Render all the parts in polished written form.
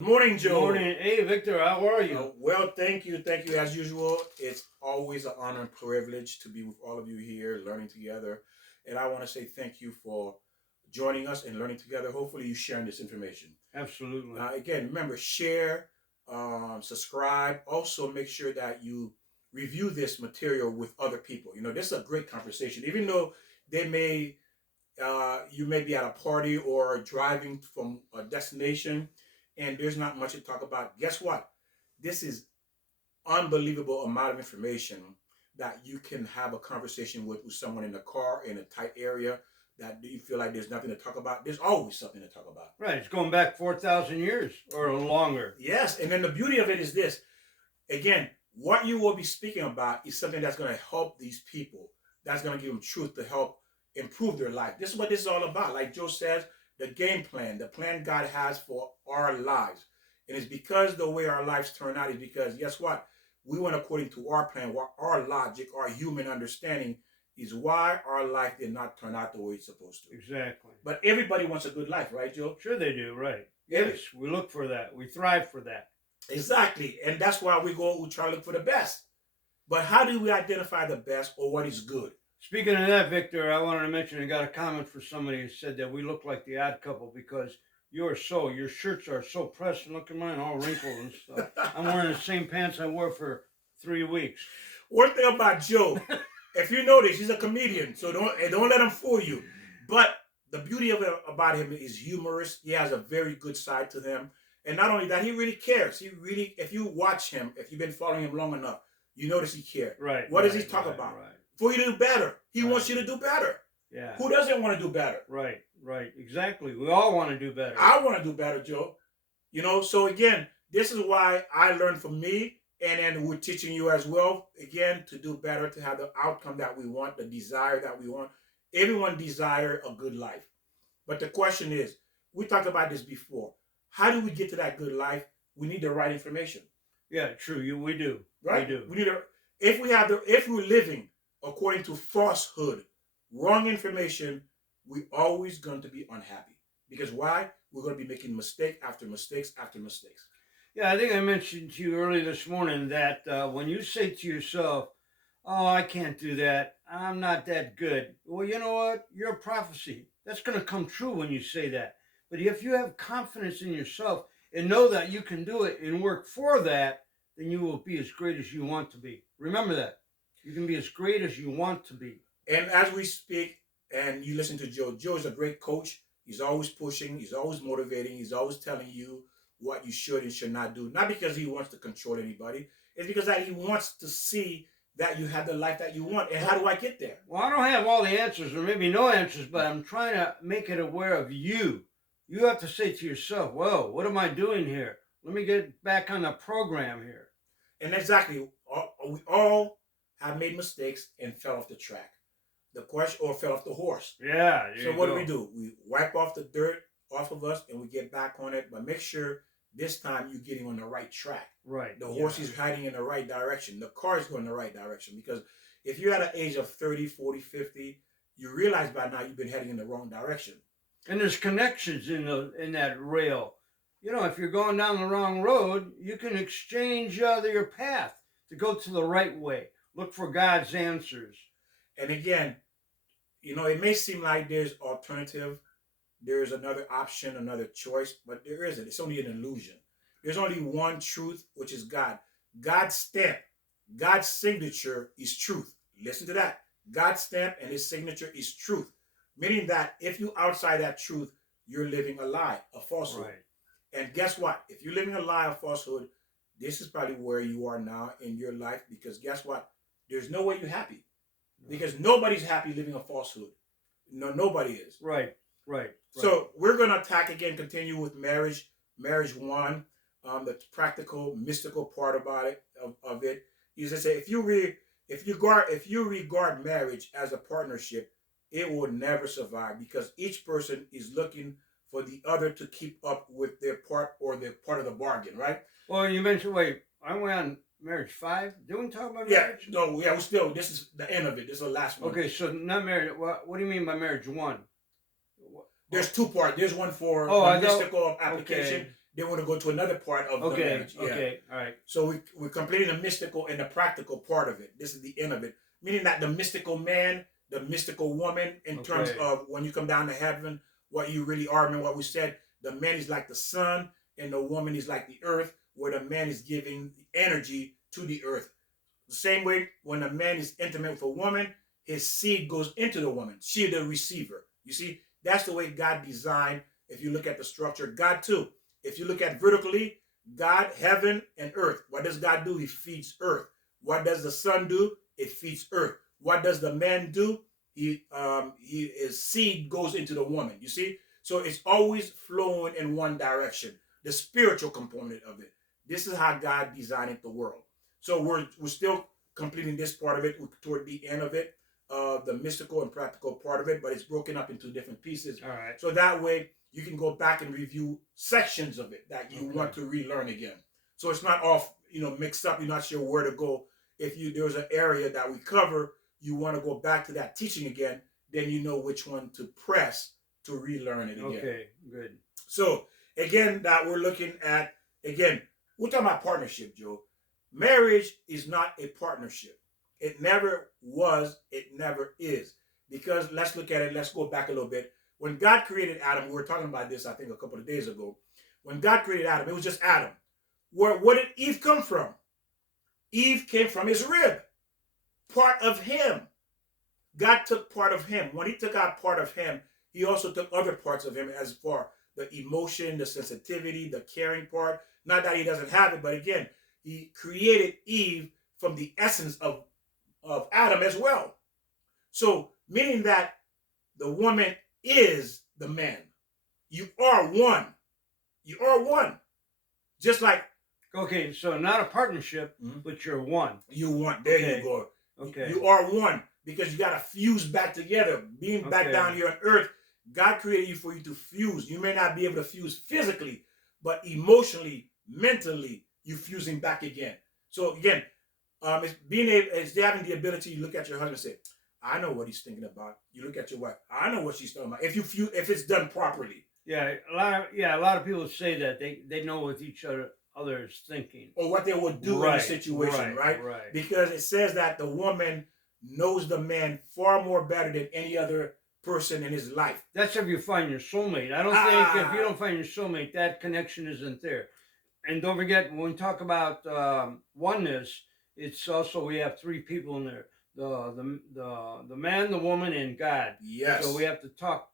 Morning, Good Joe. morning. Hey, Victor, how are you? Well, thank you. Thank you as usual. It's always an honor and privilege to be with all of you here, learning together. And I want to say thank you for joining us and learning together. Hopefully, you sharing this information. Absolutely. Again, remember, share, subscribe. Also, make sure that you review this material with other people. This is a great conversation. Even though you may be at a party or driving from a destination and there's not much to talk about. Guess what? This is unbelievable amount of information that you can have a conversation with someone in the car in a tight area that you feel like there's nothing to talk about. There's always something to talk about. Right. It's going back 4,000 years or longer. Yes. And then the beauty of it is this. Again, what you will be speaking about is something that's going to help these people. That's going to give them truth to help improve their life. This is what this is all about. Like Joe says, the game plan, the plan God has for our lives. And it's because the way our lives turn out is because, guess what? We went according to our plan, what our logic, our human understanding is why our life did not turn out the way it's supposed to. Exactly. But everybody wants a good life, right, Joe? Sure they do, right. Yes, we look for that. We thrive for that. Exactly. And that's why we try to look for the best. But how do we identify the best or what is good? Speaking of that, Victor, I wanted to mention I got a comment for somebody who said that we look like the odd couple because your shirts are so pressed, and look at mine, all wrinkled and stuff. I'm wearing the same pants I wore for 3 weeks. One thing about Joe, if you notice, he's a comedian, so don't let him fool you. But the beauty of it about him is humorous. He has a very good side to him. And not only that, he really cares. If you watch him, if you've been following him long enough, you notice he cares. Right. What does he talk about? Right. For you to do better. He wants you to do better. Yeah. Who doesn't want to do better? Right. Exactly. We all want to do better. I want to do better, Joe. So again, this is why I learned from me, and then we're teaching you as well, again, to do better, to have the outcome that we want, the desire that we want. Everyone desires a good life. But the question is, we talked about this before. How do we get to that good life? We need the right information. Yeah, true. We do. Right? We do. We need if we're living according to falsehood, wrong information, we're always going to be unhappy. Because why? We're going to be making mistake after mistakes after mistakes. Yeah, I think I mentioned to you earlier this morning that when you say to yourself, "Oh, I can't do that. I'm not that good." Well, you know what? You're a prophecy. That's going to come true when you say that. But if you have confidence in yourself and know that you can do it and work for that, then you will be as great as you want to be. Remember that. You can be as great as you want to be. And as we speak and you listen to Joe, Joe is a great coach. He's always pushing. He's always motivating. He's always telling you what you should and should not do. Not because he wants to control anybody. It's because that he wants to see that you have the life that you want. And how do I get there? Well, I don't have all the answers or maybe no answers, but I'm trying to make it aware of you. You have to say to yourself, "Whoa, what am I doing here? Let me get back on the program here." And exactly, we all have made mistakes and fell off the track. The question, or fell off the horse. Yeah. So what do? We wipe off the dirt off of us and we get back on it. But make sure this time you're getting on the right track. Right. The horse is heading in the right direction. The car is going in the right direction. Because if you're at an age of 30, 40, 50, you realize by now you've been heading in the wrong direction. And there's connections in that rail. If you're going down the wrong road, you can exchange your path to go to the right way. Look for God's answers. And again, it may seem like there's alternative, there's another option, another choice, but there isn't. It's only an illusion. There's only one truth, which is God. God's stamp, God's signature is truth. Listen to that. God's stamp and his signature is truth. Meaning that if you outside that truth, you're living a lie, a falsehood. Right. And guess what? If you're living a lie, a falsehood, this is probably where you are now in your life. Because guess what? There's no way you're happy. Because nobody's happy living a falsehood. No, nobody is. Right. So we're going to continue with marriage 1. The practical, mystical part about it, of it, is to say if you regard marriage as a partnership, it will never survive because each person is looking for the other to keep up with their part or their part of the bargain, right? Well, you mentioned, aren't we on marriage 5? Didn't we talk about marriage? We're still, this is the end of it. This is the last one. Okay, so not marriage. What do you mean by marriage 1? There's 2 parts. There's one for mystical application. Okay. then we're going to go to another part of the Okay. marriage. Yeah. Okay. All right. So we're completing the mystical and the practical part of it. This is the end of it. Meaning that the mystical man, the mystical woman, in terms Okay. of when you come down to heaven, what you really are. Remember what we said? The man is like the sun and the woman is like the earth, where the man is giving energy to the earth. The same way when a man is intimate with a woman, his seed goes into the woman. She is the receiver. You see, that's the way God designed. If you look at the structure, God too. If you look at vertically, God, heaven and earth. What does God do? He feeds earth. What does the sun do? It feeds earth. What does the man do? His seed goes into the woman. You see, so it's always flowing in one direction. The spiritual component of it. This is how God designed the world. So we're still completing this part of it toward the end of it, the mystical and practical part of it, but it's broken up into different pieces. All right. So that way you can go back and review sections of it that you want to relearn again. So it's not all mixed up. You're not sure where to go. If there's an area that we cover, you want to go back to that teaching again, then you know which one to press to relearn it again. Okay, good. So again, that we're looking at, again, we're talking about partnership, Joe. Marriage is not a partnership. It never was, it never is. Because let's look at it, let's go back a little bit. When God created Adam, we were talking about this, I think, a couple of days ago. When God created Adam, it was just Adam. What did Eve come from? Eve came from his rib. Part of him. God took part of him. When he took out part of him, he also took other parts of him as far the emotion, the sensitivity, the caring part. Not that he doesn't have it, but again, he created Eve from the essence of Adam as well. So, meaning that the woman is the man. You are one. You are one. Just like... Okay, so not a partnership, but you're one. You one. There you go. Okay. You are one because you got to fuse back together. Being back down here on earth, God created you for you to fuse. You may not be able to fuse physically, but emotionally, mentally, you fusing back again. So again, it's having the ability to look at your husband and say, I know what he's thinking about. You look at your wife, I know what she's talking about. If it's done properly. Yeah, a lot of people say that they know what each other is thinking, or what they would do in a situation, right? Because it says that the woman knows the man far more better than any other person in his life. That's if you find your soulmate. I don't think if you don't find your soulmate, that connection isn't there. And don't forget, when we talk about oneness, it's also, we have three people in there: the man, the woman, and God. Yes. So we have to talk.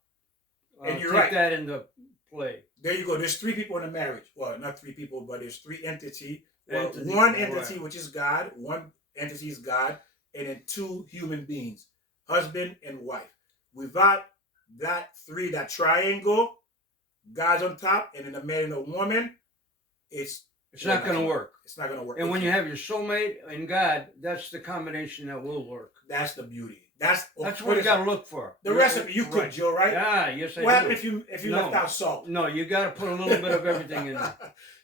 And you're take right. that into play. There you go. There's three people in a marriage. Well, not three people, but there's three entities. Well, one entity, which is God. One entity is God, and then two human beings, husband and wife. Without that triangle, God's on top, and then the man and the woman, it's not going to work. It's not going to work. And when you have your soulmate and God, that's the combination that will work. That's the beauty. That's what you got to look for. The recipe you cook, Joe, right? Yeah, yes, I do. What happened if you left out salt? No, you got to put a little bit of everything in there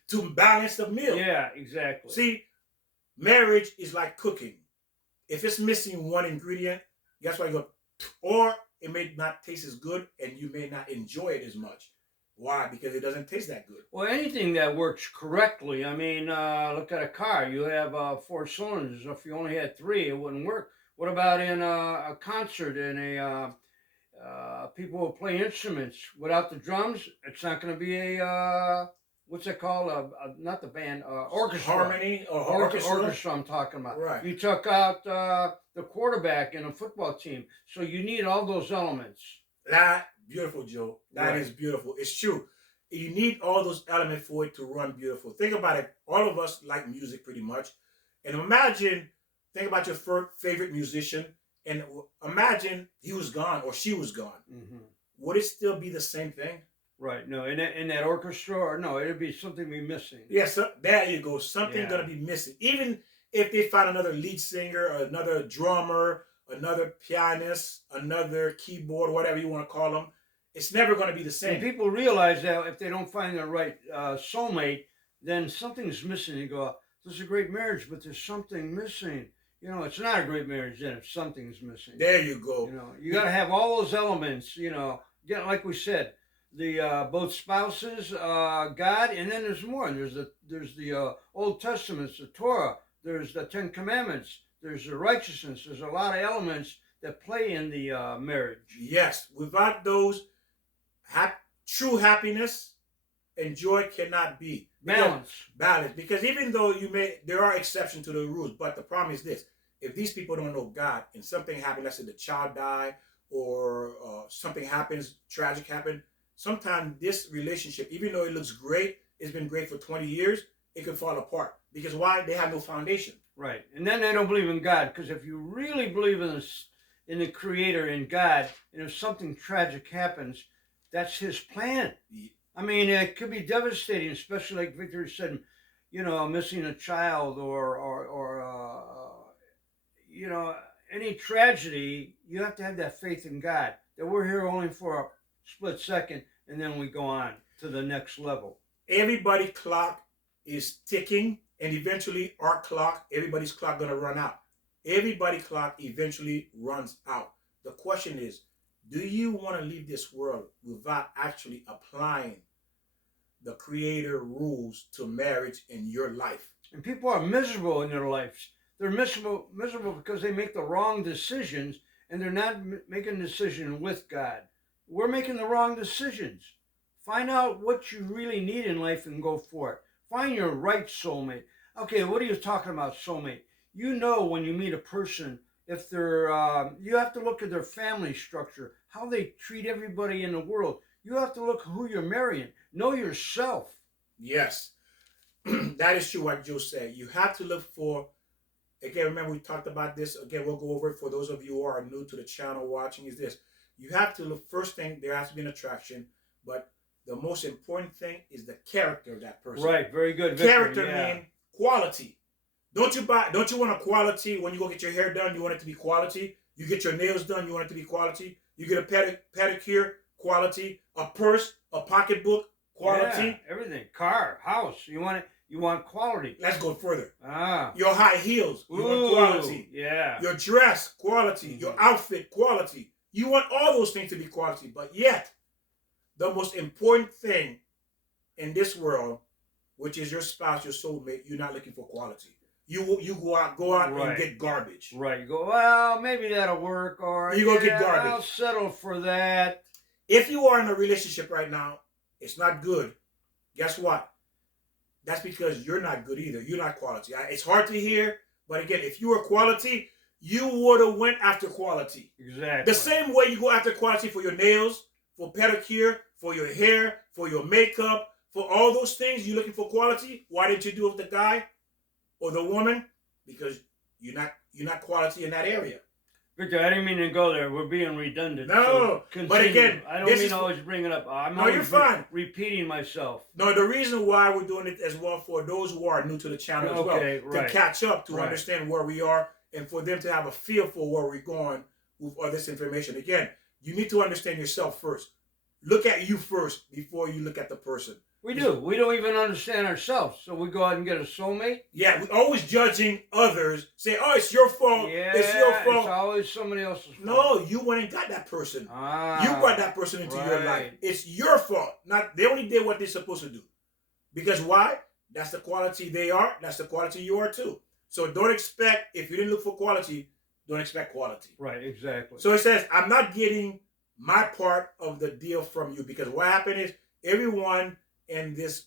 to balance the meal. Yeah, exactly. See, marriage is like cooking. If it's missing one ingredient, guess what? Or it may not taste as good, and you may not enjoy it as much. Why? Because it doesn't taste that good. Well, anything that works correctly. I mean, look at a car. You have 4 cylinders. If you only had 3, it wouldn't work. What about in a concert and people who play instruments? Without the drums, it's not going to be a what's it called? Not the band, orchestra. Harmony or orchestra. I'm talking about. Right. You took out the quarterback in a football team, so you need all those elements. That beautiful, Joe. That is beautiful. It's true. You need all those elements for it to run beautiful. Think about it. All of us like music pretty much, and think about your favorite musician, and imagine he was gone or she was gone. Mm-hmm. Would it still be the same thing? Right. No, in that orchestra, or no, it'd be something be missing. Yeah, so there you go. Something gonna be missing. Even if they find another lead singer, or another drummer, another pianist, another keyboard, whatever you want to call them, it's never gonna be the same. And people realize that if they don't find the right soulmate, then something's missing. You go, this is a great marriage, but there's something missing. You know, it's not a great marriage then if something's missing. There you go. You know, you got to have all those elements. You know, like we said, the both spouses, God, and then there's more. There's the Old Testament, the Torah. There's the Ten Commandments. There's the righteousness. There's a lot of elements that play in the marriage. Yes, without those, true happiness and joy cannot be. Balance. Because even though there are exceptions to the rules, but the problem is this: if these people don't know God and something happens, let's say the child died or something happens, tragic happened, sometimes this relationship, even though it looks great, it's been great for 20 years, it could fall apart. Because why? They have no foundation. Right, and then they don't believe in God. Because if you really believe in the Creator, in God, and if something tragic happens, that's His plan. I mean, it could be devastating, especially like Victor said, missing a child or any tragedy. You have to have that faith in God that we're here only for a split second, and then we go on to the next level. Everybody's clock is ticking, and eventually everybody's clock gonna run out. Everybody's clock eventually runs out. The question is, do you want to leave this world without actually applying the Creator rules to marriage in your life? And people are miserable in their lives. They're miserable because they make the wrong decisions, and they're not making a decision with God. We're making the wrong decisions. Find out what you really need in life and go for it. Find your right soulmate. Okay, what are you talking about, soulmate? You know when you meet a person, if they're, you have to look at their family structure, how they treat everybody in the world. You have to look who you're marrying. Know yourself. Yes, that is true what Joe said. You have to look for, again, remember we talked about this. Again, we'll go over it for those of you who are new to the channel watching is this. You have to look, first thing, there has to be an attraction, but the most important thing is the character of that person. Right, very good, Victor. Character means quality. Don't you want a quality when you go get your hair done, you want it to be quality? You get your nails done, you want it to be quality? You get a pedicure, quality, a purse, a pocketbook, quality. Yeah, everything. Car, house. You want quality. Let's go further. Ah. Your high heels, you want quality. Yeah. Your dress, quality. Your outfit, quality. You want all those things to be quality, but yet the most important thing in this world, which is your spouse, your soulmate, you're not looking for quality. You go out right. And get garbage. Right. You go, well, maybe that'll work, or you go get garbage. I'll settle for that. If you are in a relationship right now, it's not good. Guess what? That's because you're not good either. You're not quality. It's hard to hear, but again, if you were quality, you would have went after quality. Exactly. The same way you go after quality for your nails, for pedicure, for your hair, for your makeup, for all those things, you're looking for quality. Why didn't you do it with the guy or the woman? Because you're not quality in that area. Victor, I didn't mean to go there. We're being redundant. No, so but again, I don't mean to always bring it up. You're fine. Repeating myself. No, the reason why we're doing it as well for those who are new to the channel as well, right. to catch up, to understand where we are, and for them to have a feel for where we're going with all this information. Again, you need to understand yourself first. Look at you first before you look at the person. We do. We don't even understand ourselves. So we go out and get a soulmate. Yeah, we're always judging others. Say, oh, it's your fault. Yeah, it's your fault. It's always somebody else's fault. No, you went and got that person. You brought that person into your life. It's your fault. Not they only did what they're supposed to do. Because why? That's the quality they are. That's the quality you are too. So don't expect, if you didn't look for quality, don't expect quality. Right, exactly. So it says, I'm not getting my part of the deal from you. Because what happened is, everyone in this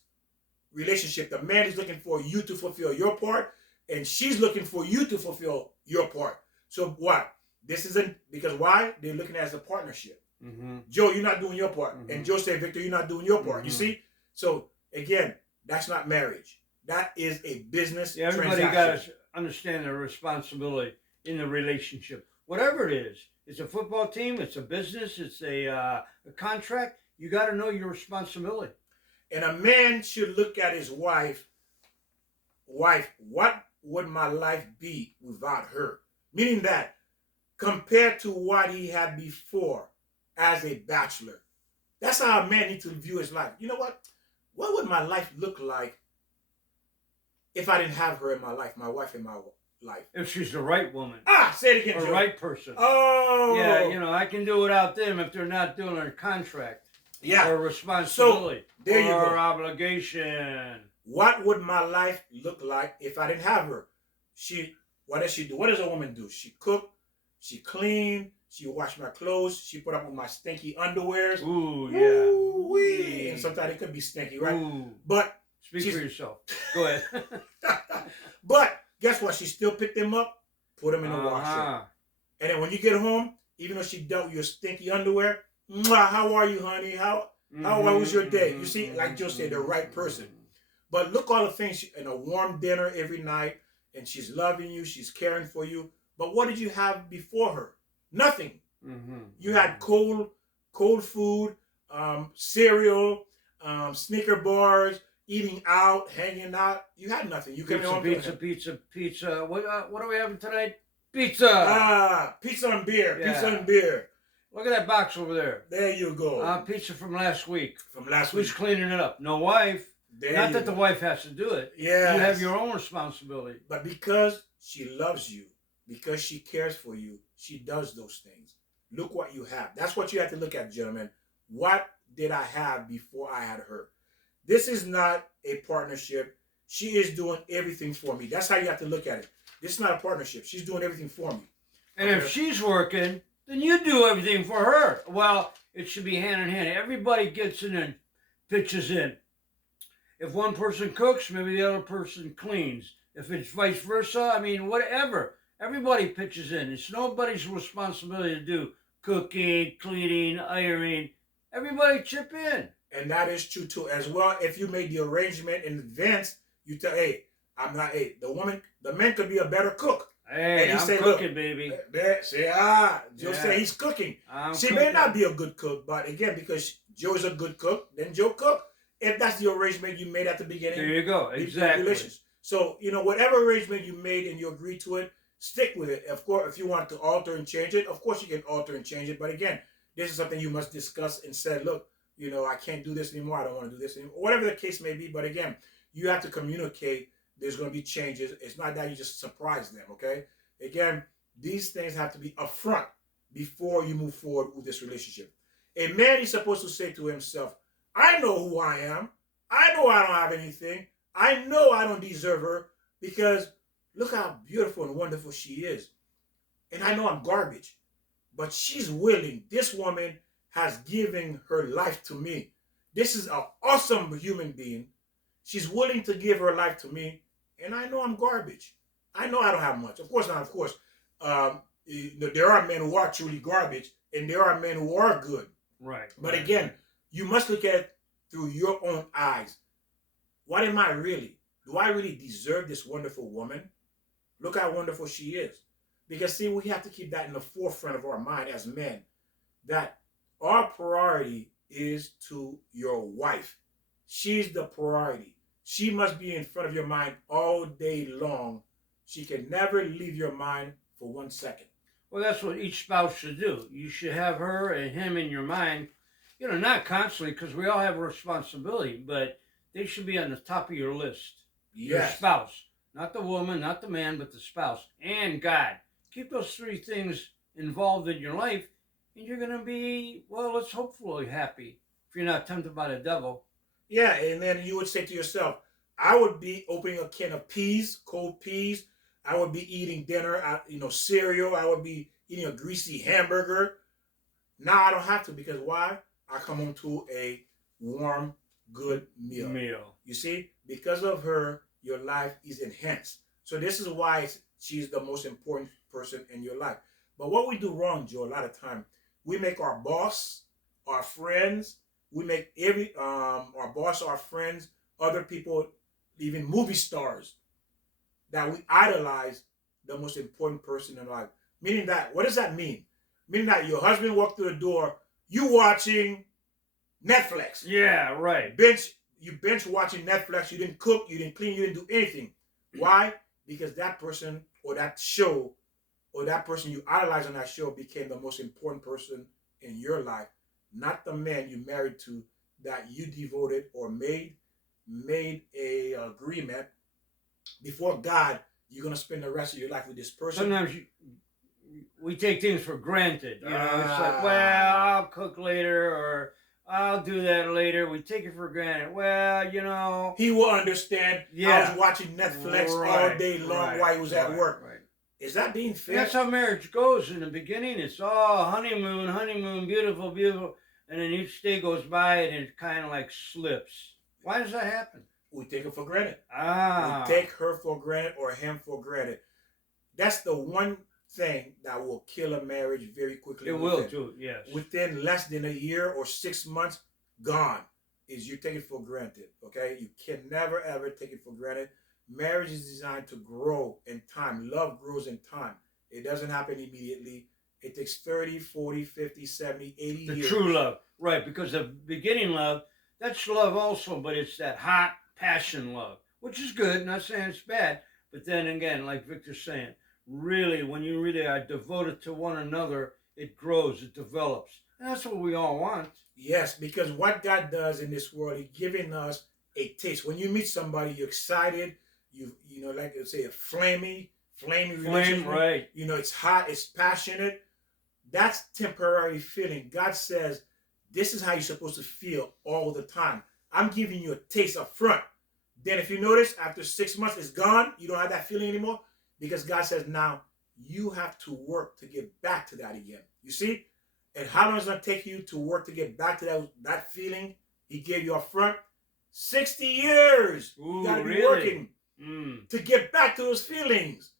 relationship, the man is looking for you to fulfill your part, and she's looking for you to fulfill your part. So what? This isn't, because why? They're looking at it as a partnership. Mm-hmm. Joe, you're not doing your part. Mm-hmm. And Joe said, Victor, you're not doing your part. Mm-hmm. You see? So again, that's not marriage. That is a business transaction. Everybody got to understand their responsibility in the relationship. Whatever it is. It's a football team. It's a business. It's a contract. You got to know your responsibility. And a man should look at his wife, what would my life be without her? Meaning that, compared to what he had before as a bachelor. That's how a man needs to view his life. You know what? What would my life look like if I didn't have her in my life, my wife in my life? If she's the right woman. Say it again, Joe. The right person. Oh. Yeah, I can do without them if they're not doing their contract. Yeah. or responsibility there you or go. obligation. What would my life look like if I didn't have her? What does she do? What does a woman do? She cook, she clean, she wash my clothes, she put up with my stinky underwears. Ooh, yeah. Woo-wee. And sometimes it could be stinky, right? Ooh. But Speak she's for yourself. Go ahead. but guess what? She still picked them up, put them in the washer. Uh-huh. And then when you get home, even though she dealt with your stinky underwear, "Mwah, how are you, honey? How was your day?" You see, like Joe said, the right person. But look all the things in a warm dinner every night, and she's loving you, she's caring for you. But what did you have before her? Nothing. You had cold food, cereal, Snicker bars, eating out, hanging out. You had nothing. You came home. Pizza. What are we having tonight? Pizza. Pizza and beer. Yeah. Pizza and beer. Look at that box over there. There you go. Pizza from last week. From last Who's week. cleaning it up? No wife. Not that the wife has to do it. Yeah. You have your own responsibility. But because she loves you, because she cares for you, she does those things. Look what you have. That's what you have to look at, gentlemen. What did I have before I had her? This is not a partnership. She is doing everything for me. That's how you have to look at it. This is not a partnership. She's doing everything for me. And if she's working, then you do everything for her. Well, it should be hand in hand. Everybody gets in and pitches in. If one person cooks, maybe the other person cleans. If it's vice versa, I mean, whatever. Everybody pitches in. It's nobody's responsibility to do cooking, cleaning, ironing. Everybody chip in. And that is true too. As well, if you made the arrangement in advance, you tell, hey, the man could be a better cook. Hey, I'm say, cooking, baby. Joe said he's cooking. She cooking. may not be a good cook, but again, because Joe's a good cook, then Joe cook. If that's the arrangement you made at the beginning. There you go. Exactly. So, whatever arrangement you made and you agreed to it, stick with it. Of course, if you want to alter and change it, of course you can alter and change it. But again, this is something you must discuss and say, look, I can't do this anymore. I don't want to do this anymore. Whatever the case may be. But again, you have to communicate. There's going to be changes. It's not that you just surprise them, okay? Again, these things have to be upfront before you move forward with this relationship. A man is supposed to say to himself, I know who I am. I know I don't have anything. I know I don't deserve her because look how beautiful and wonderful she is. And I know I'm garbage. But she's willing. This woman has given her life to me. This is an awesome human being. She's willing to give her life to me. And I know I'm garbage. I know I don't have much. Of course not. Of course. There are men who are truly garbage. And there are men who are good. Right. But again, you must look at it through your own eyes. What am I really? Do I really deserve this wonderful woman? Look how wonderful she is. Because see, we have to keep that in the forefront of our mind as men. That our priority is to your wife. She's the priority. She must be in front of your mind all day long. She can never leave your mind for 1 second. Well, that's what each spouse should do. You should have her and him in your mind. Not constantly, because we all have a responsibility, but they should be on the top of your list. Yes. Your spouse. Not the woman, not the man, but the spouse. And God. Keep those three things involved in your life, and you're going to be, well, let's hopefully happy if you're not tempted by the devil. Yeah, and then you would say to yourself, I would be opening a can of peas, cold peas. I would be eating dinner, cereal. I would be eating a greasy hamburger. Now I don't have to because why? I come home to a warm, good meal. You see, because of her, your life is enhanced. So this is why she's the most important person in your life. But what we do wrong, Joe, a lot of time, we make our boss, our friends, we make our boss, our friends, other people, even movie stars, that we idolize the most important person in life. Meaning that, what does that mean? Meaning that your husband walked through the door, you watching Netflix. Yeah, right. You bench watching Netflix. You didn't cook. You didn't clean. You didn't do anything. Why? Because that person or that show or that person you idolize on that show became the most important person in your life, not the man you married to that you devoted or made a agreement before God. You're gonna spend the rest of your life with this person. Sometimes we take things for granted. It's like, well, I'll cook later, or I'll do that later. We take it for granted. Well, you know, He will understand. I yeah, was watching Netflix all right, day long right, while he was at right, work. right. Is that being And fair? that's how marriage goes. In the beginning, it's all honeymoon, honeymoon, beautiful, beautiful. And then each day goes by and it kind of like slips. Why does that happen? We take it for granted. Ah, We take her for granted or him for granted. That's the one thing that will kill a marriage very quickly. it will too, yes. Within less than a year or 6 months, gone. Is you take it for granted. Okay? You can never ever take it for granted. Marriage is designed to grow in time. Love grows in time. It doesn't happen immediately. It takes 30, 40, 50, 70, 80 The years. true love, right? Because the beginning love, that's love also, but it's that hot passion love, which is good. Not saying it's bad, but then again, like Victor's saying, really, when you really are devoted to one another, it grows, it develops, and that's what we all want. Yes, because what God does in this world, He's giving us a taste. When you meet somebody, you're excited. You know, like they say, a flaming Flame, relationship. right? You know, it's hot, it's passionate. That's temporary feeling. God says, this is how you're supposed to feel all the time. I'm giving you a taste up front. Then if you notice, after 6 months, it's gone. You don't have that feeling anymore. Because God says, now you have to work to get back to that again. You see? And how long is it going to take you to work to get back to that feeling He gave you up front? 60 years. Ooh, You got to be really? working Mm. to get back to those feelings,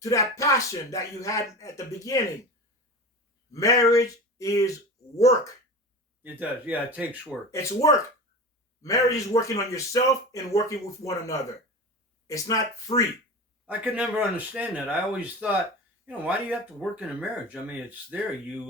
to that passion that you had at the beginning. Marriage is work. It does, yeah. It takes work. It's work. Marriage is working on yourself and working with one another. It's not free. I could never understand that. I always thought, you know, why do you have to work in a marriage? I mean, it's there. You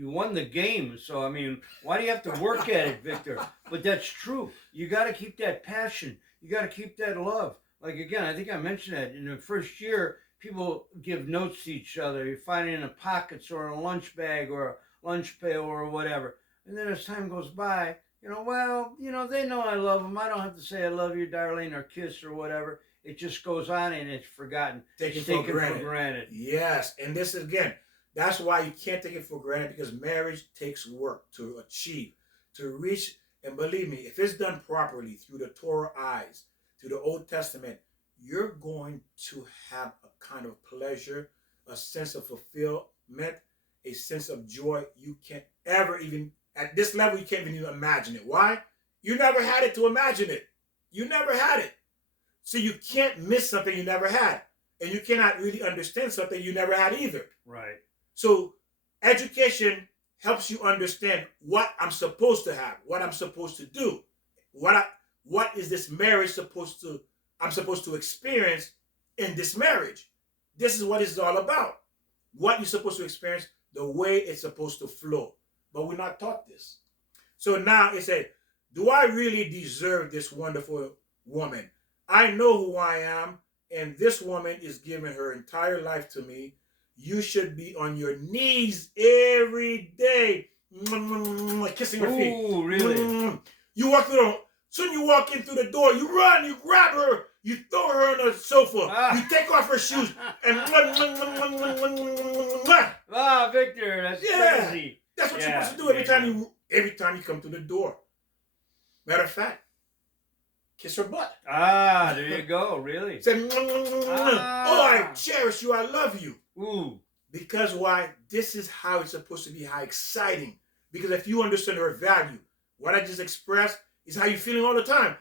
won the game. So I mean, why do you have to work at it, Victor? But that's true. You got to keep that passion. You got to keep that love. Like again, I think I mentioned that in the first year, people give notes to each other. You find it in the pockets or in a lunch bag or a lunch pail or whatever. And then as time goes by, you know, well, you know, they know I love them. I don't have to say I love you, darling, or kiss or whatever. It just goes on and it's forgotten. Take it Taken for granted. Yes. And this is, again, that's why you can't take it for granted, because marriage takes work to achieve, to reach. And believe me, if it's done properly through the Torah eyes, through the Old Testament, you're going to have a kind of pleasure, a sense of fulfillment, a sense of joy you can't ever even, at this level, you can't even imagine it. Why? You never had it to imagine it. You never had it. So you can't miss something you never had. And you cannot really understand something you never had either. Right. So education helps you understand what I'm supposed to have, what I'm supposed to do, what is this marriage I'm supposed to experience in this marriage. This is what it's all about. What you're supposed to experience, the way it's supposed to flow. But we're not taught this. So now it's a, do I really deserve this wonderful woman? I know who I am, and this woman is giving her entire life to me. You should be on your knees every day, kissing her feet. Ooh, really? You walk through the, soon you walk in through the door, you run, you grab her, you throw her on the sofa, you take off her shoes, and ah, Victor, that's crazy. That's what you're supposed to do every time you come through the door. Matter of fact, kiss her butt. Ah, there you go. Really? Say, oh, I cherish you. I love you. Ooh. Because why? This is how it's supposed to be. How exciting. Because if you understand her value, what I just expressed is how you're feeling all the time.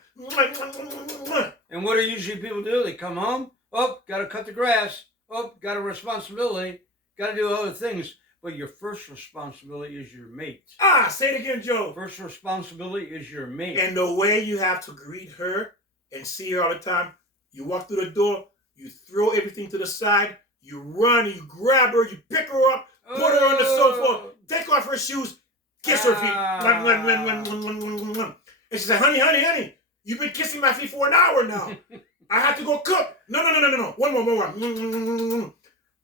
And what do usually people do? They come home. Oh, got to cut the grass. Oh, got a responsibility. Got to do other things. But your first responsibility is your mate. Ah, say it again, Joe. First responsibility is your mate. And the way you have to greet her and see her all the time, you walk through the door, you throw everything to the side, you run, you grab her, you pick her up, put her on the sofa, take off her shoes, kiss her feet. And she said, honey, you've been kissing my feet for an hour now. I have to go cook. No. One more.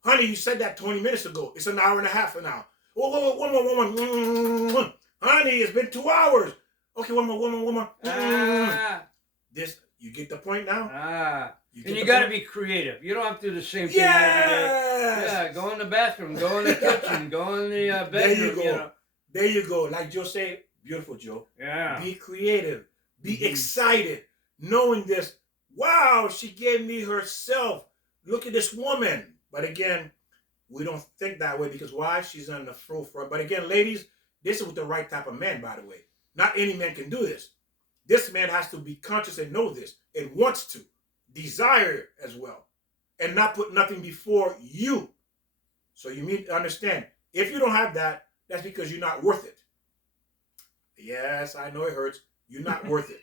Honey, you said that 20 minutes ago. It's an hour and a half now. Oh, one more. Honey, it's been 2 hours. Okay, one more. This, you get the point now? You got to be creative. You don't have to do the same thing every day. Yeah, go in the bathroom, go in the kitchen, go in the bedroom. There you go. Like Joe said, beautiful, Joe. Yeah. Be creative. Be Mhm. excited. Knowing this, wow, she gave me herself. Look at this woman. But again, we don't think that way because why? She's on the forefront. But again, ladies, this is with the right type of man, by the way. Not any man can do this. This man has to be conscious and know this and wants to desire it as well and not put nothing before you. So you need to understand if you don't have that, that's because you're not worth it. Yes, I know it hurts. You're not worth it.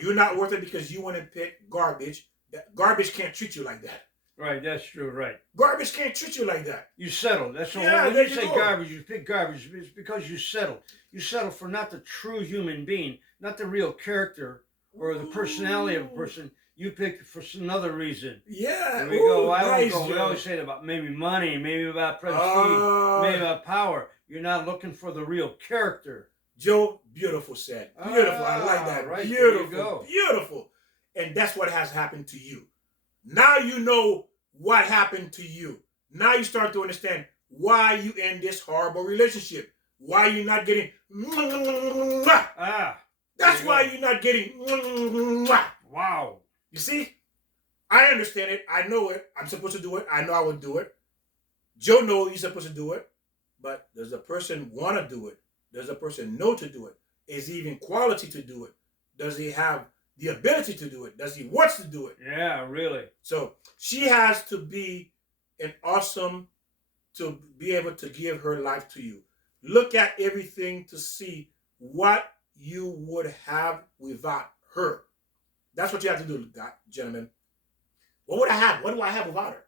You're not worth it because you want to pick garbage. Garbage can't treat you like that. Right, that's true, right. Garbage can't treat you like that. You settle. That's all. Yeah, When there you you say go. garbage, you pick garbage. It's because you settle. You settle for not the true human being, not the real character or the personality of a person. You pick for another reason. Yeah. There we go. I Nice, don't go. We Joe. always say that about maybe money, maybe about prestige, Ah. maybe about power. You're not looking for the real character. Joe, beautiful said. Beautiful. I like that. Right, there you Beautiful. go. Beautiful. And that's what has happened to you. Now you know what happened to you. Now you start to understand why you in this horrible relationship. Why you're not getting. Ah, That's you why go. you're not getting. Wow. You see? I understand it. I know it. I'm supposed to do it. I know I would do it. Joe knows he's supposed to do it. But does the person want to do it? Does the person know to do it? Is he even quality to do it? Does he have the ability to do it? Does he wants to do it? Yeah, really. So she has to be an awesome to be able to give her life to you. Look at everything to see what you would have without her. That's what you have to do, gentlemen. What would I have? What do I have without her?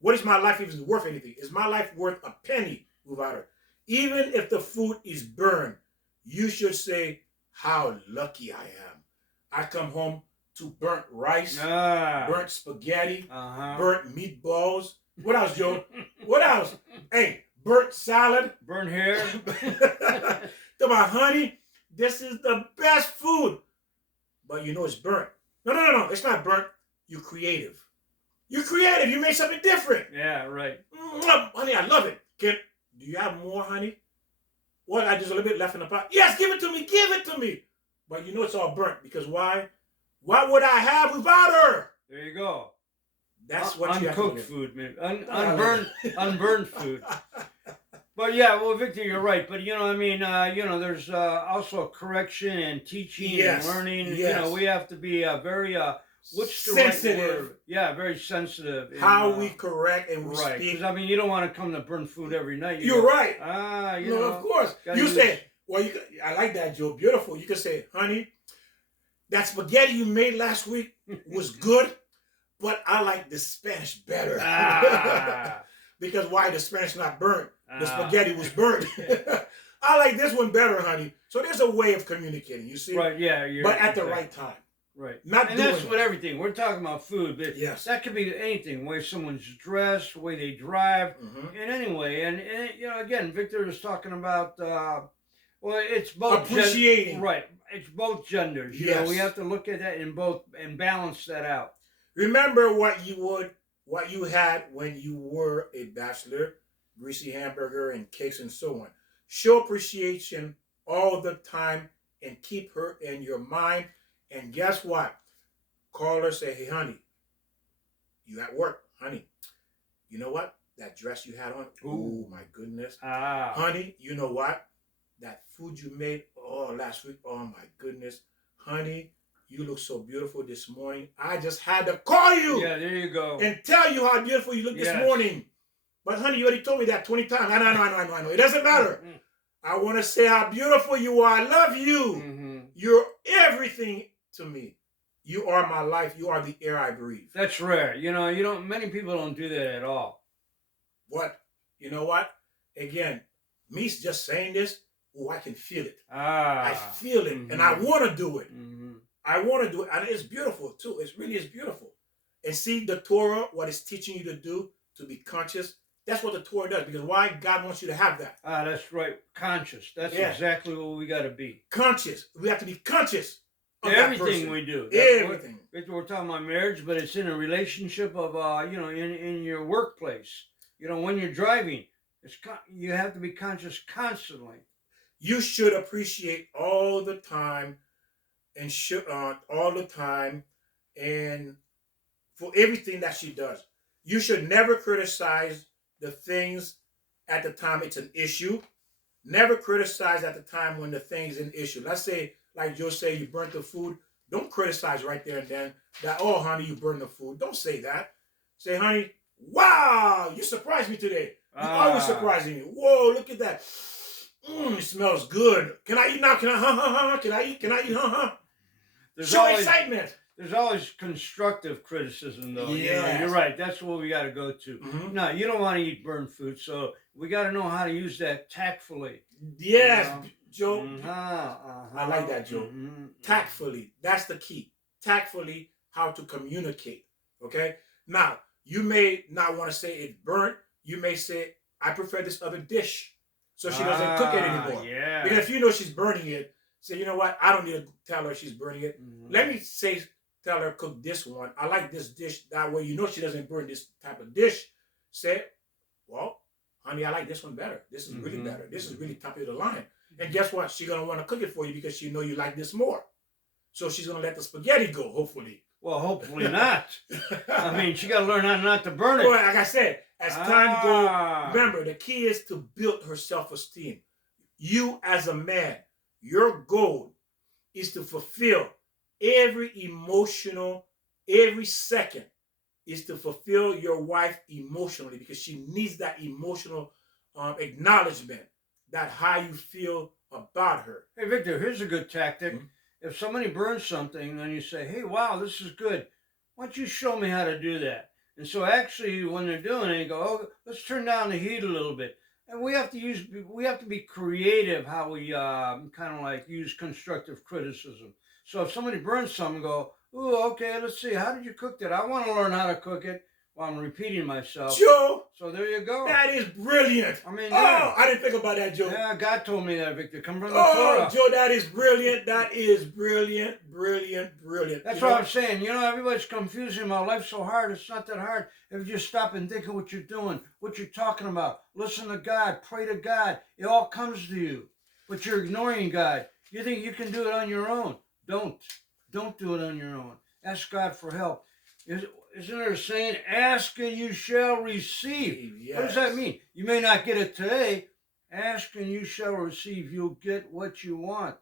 What is my life even worth anything? Is my life worth a penny without her? Even if the food is burned, you should say, how lucky I am. I come home to burnt rice, burnt spaghetti, burnt meatballs. What else, Joe? What else? Hey, burnt salad. Burnt hair. Come on, honey, this is the best food. But you know it's burnt. No. It's not burnt. You're creative. You're creative. You made something different. Yeah, right. Honey, I love it. Do you have more, honey? Well, I just a little bit left in the pot. Yes, give it to me. Give it to me. But you know it's all burnt because why? What would I have without her? There you go. That's what you have to uncooked do. food, man. Unburned food. But yeah, well, Victor, you're right. But I mean, there's also correction and teaching Yes, and learning. yes. We have to be very what's the sensitive. right word? Yeah, very sensitive. How we correct and we right? speak. Because I mean, you don't want to come to burn food every night. You're right. You No, know, of course. gotta You use- say, well, I like that, Joe. Beautiful. You can say, honey, that spaghetti you made last week was good, but I like the Spanish better. Ah. Because why? The Spanish not burnt. The Ah. spaghetti was burnt. I like this one better, honey. So there's a way of communicating, you see? Right, yeah. But at the right time. Right. Not And doing that's it. what everything. We're talking about food, but Yes. that could be anything. The way someone's dressed, the way they drive, Mhm. in any way. And again, Victor is talking about, it's both Appreciating. right. It's both genders. Yes. We have to look at that in both and balance that out. Remember what you had when you were a bachelor, greasy hamburger and cakes and so on. Show appreciation all the time and keep her in your mind. And guess what? Call her, say, hey, honey, you at work, honey. You know what? That dress you had on, oh my goodness. Ah. Honey, you know what? That food you made, last week, oh my goodness. Honey, you look so beautiful this morning. I just had to call you Yeah, there you go. and tell you how beautiful you look this Yes. morning. But honey, you already told me that 20 times. I know. It doesn't matter. I want to say how beautiful you are. I love you. Mm-hmm. You're everything to me. You are my life. You are the air I breathe. That's rare. Many people don't do that at all. What? You know what? Again, me just saying this, I can feel it. I feel it. And I want to do it. Mm-hmm. I want to do it. And it's beautiful too. It really is beautiful. And see the Torah, what it's teaching you to do, to be conscious. That's what the Torah does. Because why? God wants you to have that. That's right. Conscious. That's Yeah. exactly what we got to be. Conscious. We have to be conscious of that Everything person. we do. Everything. We're talking about marriage, but it's in a relationship of, in your workplace. When you're driving, you have to be conscious constantly. You should appreciate all the time and all the time and for everything that she does. You should never criticize the things at the time it's an issue. Never criticize at the time when the thing's an issue. Let's say, like Joe say, you burnt the food. Don't criticize right there and then that, oh, honey, you burned the food. Don't say that. Say, honey, wow, you surprised me today. You always surprising me. Whoa, look at that. It smells good. Can I eat now? Can I, Can I eat? Can I eat? Show always, excitement. There's always constructive criticism, though. Yes. You're right. That's what we got to go to. Mm-hmm. No, you don't want to eat burnt food, so we got to know how to use that tactfully. Yes, Joe. I like that, Joe. Tactfully. That's the key. Tactfully, how to communicate. Okay? Now, you may not want to say it's burnt. You may say, I prefer this other dish. So she doesn't cook it anymore. Yeah. Because if you know she's burning it, say, you know what? I don't need to tell her she's burning it. Let me tell her cook this one. I like this dish. That way you know she doesn't burn this type of dish. Say, well, honey, I like this one better. This is really better. This is really top of the line. And guess what? She's going to want to cook it for you because she know you like this more. So she's going to let the spaghetti go, hopefully. Well, hopefully not. I mean, she got to learn how not to burn it. Well, like I said, as time goes, remember, the key is to build her self-esteem. You as a man, your goal is to fulfill every second is to fulfill your wife emotionally because she needs that emotional acknowledgement, that how you feel about her. Hey, Victor, here's a good tactic. If somebody burns something, then you say, hey, wow, this is good. Why don't you show me how to do that? And so actually, when they're doing it, you go, oh, let's turn down the heat a little bit. And we have to be creative how we kind of like use constructive criticism. So if somebody burns something, go, oh, okay, let's see, how did you cook that? I want to learn how to cook it. Well, I'm repeating myself. Joe, so there you go. That is brilliant. I mean, I didn't think about that, Joe. Yeah, God told me that, Victor. Come from the Torah. Joe, that is brilliant. That is brilliant, brilliant, brilliant. That's what I'm saying. You know, everybody's confusing. My life's so hard. It's not that hard. If you just stop and think of what you're doing, what you're talking about, listen to God, pray to God. It all comes to you. But you're ignoring God. You think you can do it on your own. Don't do it on your own. Ask God for help. Isn't there a saying, ask and you shall receive? Yes. What does that mean? You may not get it today. Ask and you shall receive. You'll get what you want.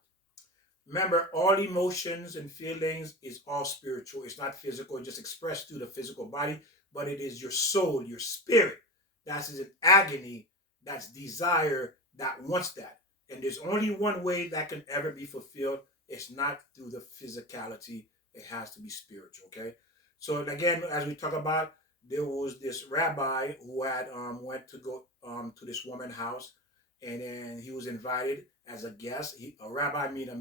Remember, all emotions and feelings is all spiritual. It's not physical, just expressed through the physical body, but it is your soul, your spirit. That's an agony, that's desire, that wants that. And there's only one way that can ever be fulfilled. It's not through the physicality. It has to be spiritual, okay? So again, as we talk about, there was this rabbi who had went to go to this woman's house, and then he was invited as a guest. A rabbi meaning